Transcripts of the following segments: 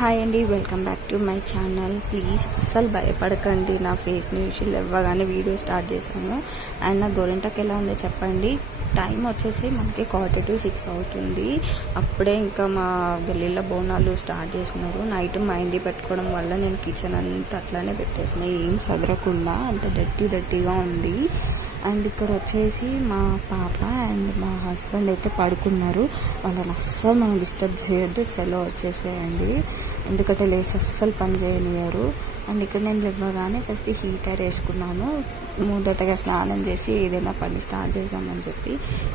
Hi అండి, welcome back to my channel. Please అస్సలు భయపడకండి. నా ఫేస్ని విషయాలు ఇవ్వగానే వీడియో స్టార్ట్ చేశాను. అండ్ నా గోరింటకి ఎలా ఉందో చెప్పండి. టైం వచ్చేసి మనకి 5:45 అవుతుంది. అప్పుడే ఇంకా మా గల్లీలో బోనాలు స్టార్ట్ చేసినారు. నైట్ మెహందీ పెట్టుకోవడం వల్ల నేను కిచెన్ అంతా అట్లానే పెట్టేసిన, ఏం సదరకుండా అంత డర్టీగా ఉంది. అండ్ ఇక్కడ వచ్చేసి మా పాప అండ్ మా హస్బెండ్ అయితే పడుకున్నారు. వాళ్ళని అస్సలు మనం డిస్టర్బ్ చేయొద్దు, సెలవు వచ్చేసేయండి, ఎందుకంటే లేసి అస్సలు పని చేయనియరు. అండ్ ఇక్కడ నేను ఇవ్వగానే ఫస్ట్ హీటర్ వేసుకున్నాను. మొదటగా స్నానం చేసి ఏదైనా పని స్టార్ట్ చేద్దామని చెప్పి,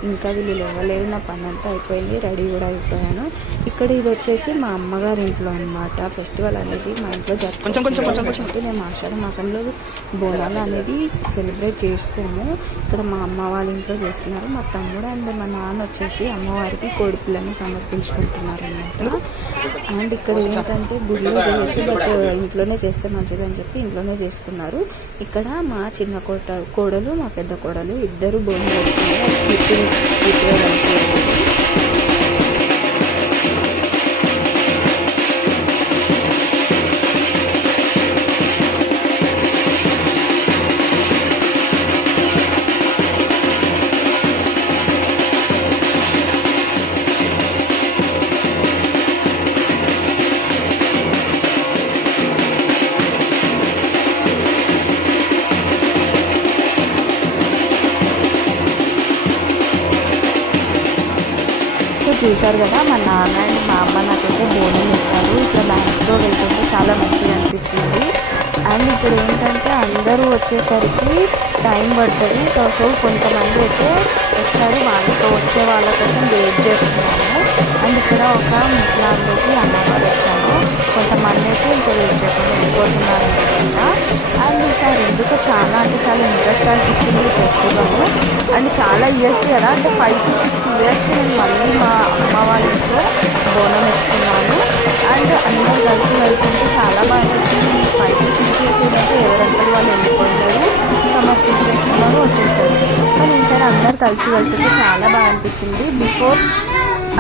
ఇంకా వీళ్ళు లేవలేరు. నా పని అంతా అయిపోయింది, రెడీ కూడా అయిపోయాను. ఇక్కడ ఇది వచ్చేసి మా అమ్మగారి ఇంట్లో అనమాట. ఫెస్టివల్ అనేది మా ఇంట్లో జరుపుకుంటే మేము ఆషాఢ మాసంలో బోనాలు అనేది సెలబ్రేట్ చేసుకోము. ఇక్కడ మా అమ్మ వాళ్ళ ఇంట్లో చేస్తున్నారు. మా తమ్ముడు అండ్ మా నాన్న వచ్చేసి అమ్మవారికి కోడిపిల్లని సమర్పించుకుంటున్నారు అనమాట. అండ్ ఇక్కడ ఏంటంటే గుడిలో చేయొచ్చు, బట్ ఇంట్లోనే చేస్తే మంచిదని చెప్పి ఇంట్లోనే చేసుకున్నారు. ఇక్కడ మా చిన్న కోడలు, మా పెద్ద కోడలు ఇద్దరు బోనాలు చూశారు కదా. మా నాన్న అండ్ మా అమ్మ నాకైతే బోనం పెట్టారు. ఇట్లా బ్యాంక్తో వెళ్తుంటే చాలా మంచిగా అనిపించింది. అండ్ ఇప్పుడు ఏంటంటే అందరూ వచ్చేసరికి టైం పడుతుంది. సో కొంతమంది అయితే వచ్చారు, వాళ్ళతో వచ్చే వాళ్ళ కోసం వెయిట్ చేస్తున్నాము. అండ్ ఇక్కడ ఒక ముస్లాంకి అమ్మవారు వచ్చారు. కొంతమంది అయితే ఇంకా వెయిట్ చేయకుండా వెళ్ళిపోతున్నారు అనమాట. అండ్ ఈసారి ఎందుకు చాలా ఇంట్రెస్ట్ అనిపించింది ఈ ఫెస్టివల్. అండ్ చాలా ఇయర్స్కి కదా, అంటే 5 to 6 ఇయర్స్కి నేను మళ్ళీ మా అమ్మ వాళ్ళ ఇంట్లో బోనం ఎత్తుకున్నాను. అండ్ అందరూ కలిసి వెళ్తుంటే చాలా బాగా వచ్చింది. ఈ 5 to 6 ఇయర్స్ ఏంటంటే ఎవరంతా వాళ్ళు వెళ్ళిపోయినారు, సమర్పించేస్తున్నారు, వచ్చేసారు. కానీ ఈసారి అందరు కలిసి వెళ్తుంటే చాలా బాగా అనిపించింది. బిఫోర్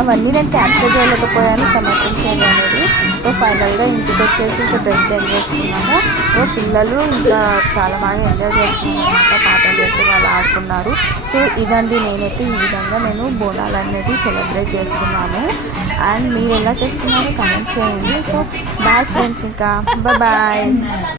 అవన్నీ నేను క్యాప్చర్ చేయలేకపోయాను సమర్పించేది అనేది. సో ఫైనల్గా ఇంటికి వచ్చేసి ఇంకా డ్రెస్ చేంజ్ చేసుకున్నాము. సో పిల్లలు ఇంకా చాలా బాగా ఎంజాయ్ చేస్తున్నారు అనమాట. పాటలు పెట్టి వాళ్ళు ఆడుకున్నారు. సో ఇదండి, నేనైతే ఈ విధంగా నేను బోనాలు అనేది సెలబ్రేట్ చేసుకున్నాను. అండ్ మీరు ఎలా చేసుకున్నారో కామెంట్ చేయండి. సో బాయ్ ఫ్రెండ్స్, ఇంకా బాయ్.